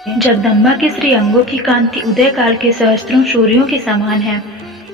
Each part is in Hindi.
जगदम्बा के श्री अंगों की कांति उदय काल के सहस्त्रों सूर्यों के समान है।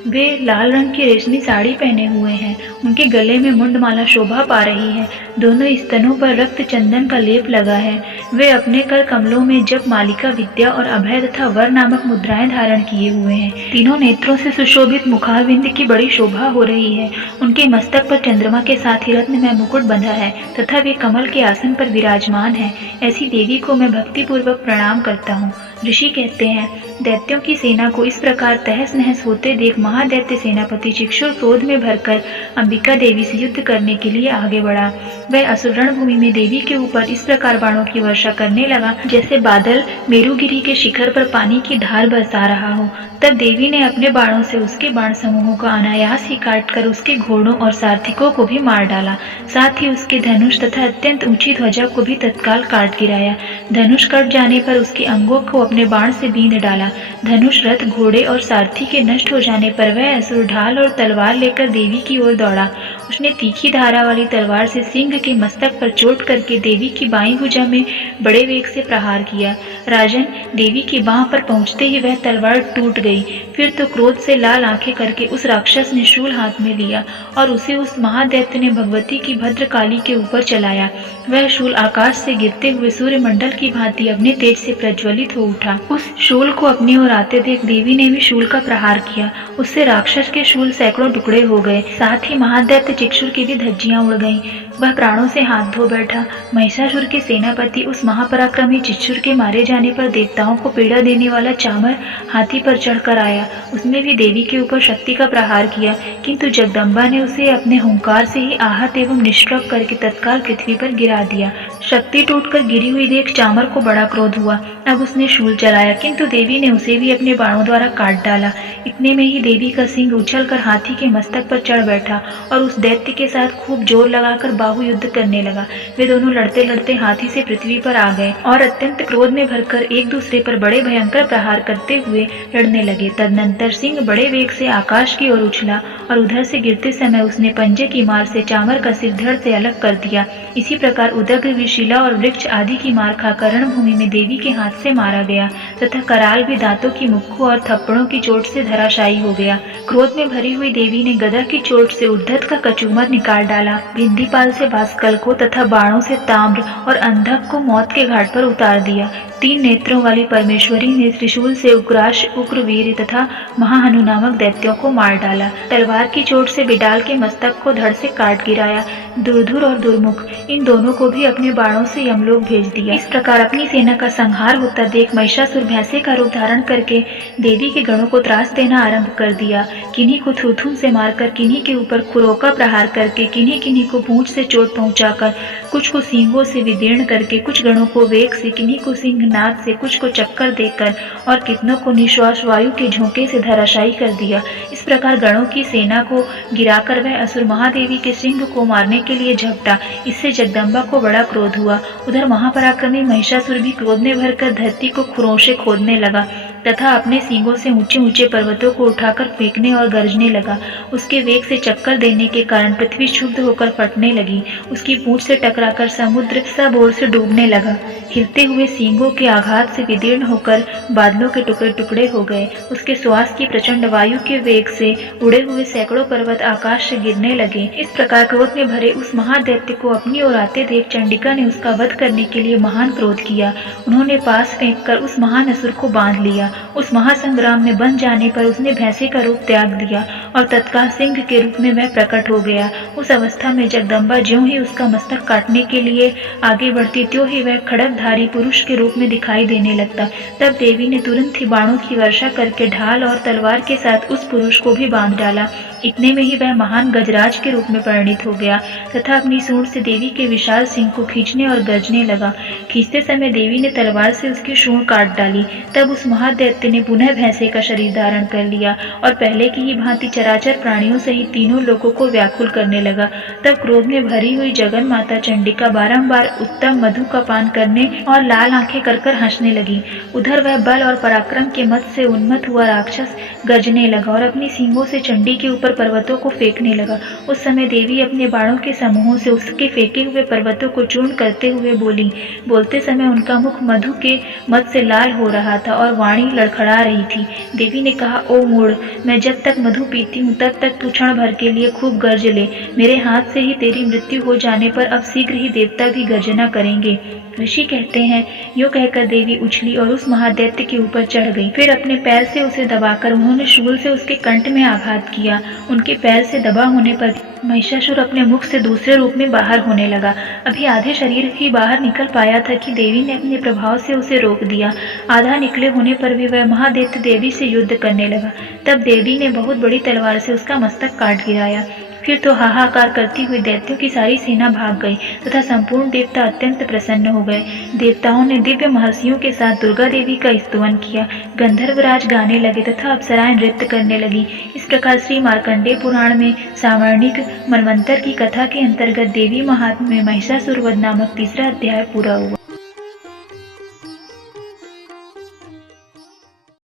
वे लाल रंग की रेशमी साड़ी पहने हुए हैं। उनके गले में मुंडमाला शोभा पा रही है। दोनों स्तनों पर रक्त चंदन का लेप लगा है। वे अपने कर कमलों में जप मालिका, विद्या और अभय तथा वर नामक मुद्राएं धारण किए हुए हैं। तीनों नेत्रों से सुशोभित मुखारविंद की बड़ी शोभा हो रही है। उनके मस्तक पर चंद्रमा के साथ ही रत्न में मुकुट बंधा है तथा वे कमल के आसन पर विराजमान है। ऐसी देवी को मैं भक्तिपूर्वक प्रणाम करता हूँ। ऋषि कहते हैं, दैत्यों की सेना को इस प्रकार तहस नहस होते देख महादैत्य सेनापति चिक्षुर क्रोध में भरकर अंबिका देवी से युद्ध करने के लिए आगे बढ़ा। वह असुर रणभूमि में देवी के ऊपर इस प्रकार बाणों की वर्षा करने लगा जैसे बादल मेरुगिरी के शिखर पर पानी की धार बरसा रहा हो। तब देवी ने अपने बाणों से उसके बाण समूहों का अनायास ही काटकर उसके घोड़ों और सारथिकों को भी मार डाला। साथ ही उसके धनुष तथा अत्यंत ऊंची ध्वजा को भी तत्काल काट गिराया। धनुष कट जाने पर उसके अंगों को अपने बाण से बींध डाला। धनुष, रथ, घोड़े और सारथी के नष्ट हो जाने पर वह असुर ढाल और तलवार लेकर देवी की ओर दौड़ा। उसने तीखी धारा वाली तलवार से सिंह के मस्तक पर चोट करके देवी की बाईं भुजा में बड़े वेग से प्रहार किया। राजन, देवी की बाह पर पहुंचते ही वह तलवार टूट गई। फिर तो क्रोध से लाल आंखें करके उस राक्षस ने शूल हाथ में लिया और उसे उस महादैत्य ने भगवती की भद्रकाली के ऊपर चलाया। वह शूल आकाश से गिरते हुए सूर्यमंडल की भांति अपने तेज से प्रज्वलित हो उठा। उस शूल को अपनी ओर आते देख देवी ने भी शूल का प्रहार किया। उससे राक्षस के शूल सैकड़ों टुकड़े हो गए। साथ ही महादैत्य चिक्षुर की भी धज्जियां उड़ गईं। वह प्राणों से हाथ धो बैठा। महिषासुर के सेनापति उस महापराक्रमी चिक्षुर के मारे जाने पर देवताओं को पीड़ा देने वाला चामर हाथी पर चढ़कर आया। उसने भी देवी के ऊपर शक्ति का प्रहार किया, किंतु जगदम्बा ने उसे अपने हुंकार से ही आहत एवं निष्प्रभ करके तत्काल पृथ्वी पर गिरा दिया। शक्ति टूटकर गिरी हुई देख चामर को बड़ा क्रोध हुआ। अब उसने शूल चलाया, किंतु देवी ने उसे भी अपने बाणों द्वारा काट डाला। इतने में ही देवी का सिंह उछलकर हाथी के मस्तक पर चढ़ बैठा और उस दैत्य के साथ खूब जोर लगाकर बाहु युद्ध करने लगा। वे दोनों लड़ते लड़ते हाथी से पृथ्वी पर आ गए और अत्यंत क्रोध में भरकर एक दूसरे पर बड़े भयंकर प्रहार करते हुए लड़ने लगे। तदनंतर सिंह बड़े वेग से आकाश की ओर उछला और उधर से गिरते समय उसने पंजे की मार से चामर का सिर धड़ से अलग कर दिया। इसी प्रकार उदग्र, विशिला और वृक्ष आदि की मार खाकर रणभूमि में देवी के हाथ से मारा गया तथा कराल भी दांतों की मुक्कू और थप्पड़ों की चोट से धराशायी हो गया। क्रोध में भरी हुई देवी ने गदा की चोट से उद्धत का कचूमर निकाल डाला। बिंदीपाल से भास्कल को तथा बाणों से ताम्र और अंधक को मौत के घाट पर उतार दिया। 3 नेत्रों वाली परमेश्वरी ने त्रिशूल से उग्राश, उग्रवीर तथा महाहनु नामक दैत्यों को मार डाला। तलवार की चोट से बिडाल के मस्तक को धड़ से काट गिराया। दुर्धुर और दुर्मुख, इन दोनों को भी अपने बाणों से यमलोक भेज दिया। इस प्रकार अपनी सेना का संहार होता देख महिषासुर भैंसे का रूप धारण करके देवी के गणों को त्रास देना आरंभ कर दिया। किन्हीं को थूथून से मारकर, किन्हीं के ऊपर खुरों का प्रहार करके, किन्हीं किन्हीं को पूंछ से चोट पहुंचाकर, कुछ को सींगों से विदीर्ण करके, कुछ गणों को वेग से, किन्हीं को सिंहनाद से, कुछ को चक्कर देकर और कितनों को निश्वास वायु के झोंके से धराशायी कर दिया। इस प्रकार गणों की सेना को गिराकर वह असुर महादेवी के सिंह को मारने के लिए झपटा। इससे जगदम्बा को बड़ा क्रोध हुआ। उधर महापराक्रमी महिषासुर भी क्रोध में भरकर धरती को खुरों से खोदने लगा तथा अपने सींगों से ऊंचे ऊंचे पर्वतों को उठाकर फेंकने और गरजने लगा। उसके वेग से चक्कर देने के कारण पृथ्वी क्षुब्ध होकर फटने लगी। उसकी पूंछ से टकराकर समुद्र सब ओर से डूबने लगा। हिलते हुए सींगों के आघात से विदीर्ण होकर बादलों के टुकड़े टुकड़े हो गए। उसके श्वास की प्रचंड वायु के वेग से उड़े हुए सैकड़ों पर्वत आकाश से गिरने लगे। इस प्रकार क्रोध में भरे उस महादैत्य को अपनी ओर आते देख चंडिका ने उसका वध करने के लिए महान क्रोध किया। उन्होंने पास फेंककर उस महान असुर को बांध लिया। उस महासंग्राम में बंध जाने पर उसने भैंसे का रूप त्याग दिया और तत्काल सिंह के रूप में वह प्रकट हो गया। उस अवस्था में जगदम्बा ज्यों ही उसका मस्तक काटने के लिए आगे बढ़ती, त्यों ही वह खड्गधारी पुरुष के रूप में दिखाई देने लगता। तब देवी ने तुरंत ही बाणों की वर्षा करके ढाल और तलवार के साथ उस पुरुष को भी बांध डाला। इतने में ही वह महान गजराज के रूप में परिणित हो गया तथा अपनी सूंड से देवी के विशाल सिंह को खींचने और गरजने लगा। खींचते समय देवी ने तलवार से उसकी सूंड काट डाली। तब उस महादैत्य ने पुनः भैंसे का शरीर धारण कर लिया और पहले की ही भांति चराचर प्राणियों सहित तीनों लोगों को व्याकुल करने लगा। तब क्रोध में भरी हुई जगन माता चंडिका बारंबार उत्तम मधु का पान करने और लाल आंखें कर हंसने लगी। उधर वह बल और पराक्रम के मत से उन्मत्त हुआ राक्षस गरजने लगा और अपनी सींगों से चंडी के ऊपर पर पर्वतों को फेंकने लगा। उस समय देवी अपने बाणों के समूहों से उसके फेंके हुए पर्वतों को चूर्ण करते हुए बोली। बोलते समय उनका मुख मधु के मद से लाल हो रहा था और वाणी लड़खड़ा रही थी। देवी ने कहा, ओ मूढ़, मैं जब तक मधु पीती हूँ तब तक तू क्षण भर के लिए खूब गर्ज ले। मेरे हाथ से ही तेरी मृत्यु हो जाने पर अब शीघ्र ही देवता भी गर्जना करेंगे। ऋषि कहते हैं, यूं कहकर देवी उछली और उस महादैत्य के ऊपर चढ़ गई। फिर अपने पैर से उसे दबाकर उन्होंने शूल से उसके कंठ में आघात किया। उनके पैर से दबा होने पर महिषासुर अपने मुख से दूसरे रूप में बाहर होने लगा। अभी आधे शरीर ही बाहर निकल पाया था कि देवी ने अपने प्रभाव से उसे रोक दिया। आधा निकले होने पर भी वह महादैत्य देवी से युद्ध करने लगा। तब देवी ने बहुत बड़ी तलवार से उसका मस्तक काट गिराया। फिर तो हाहाकार करती हुई दैत्यों की सारी सेना भाग गई तथा संपूर्ण देवता अत्यंत प्रसन्न हो गए। देवताओं ने दिव्य महर्षियों के साथ दुर्गा देवी का स्तुवन किया। गंधर्वराज गाने लगे तथा अप्सराएं नृत्य करने लगी। इस प्रकार श्री मार्कंडेय पुराण में सावर्णिक मनवंतर की कथा के अंतर्गत देवी महात्म्य में महिषासुर वध नामक तीसरा अध्याय पूरा हुआ।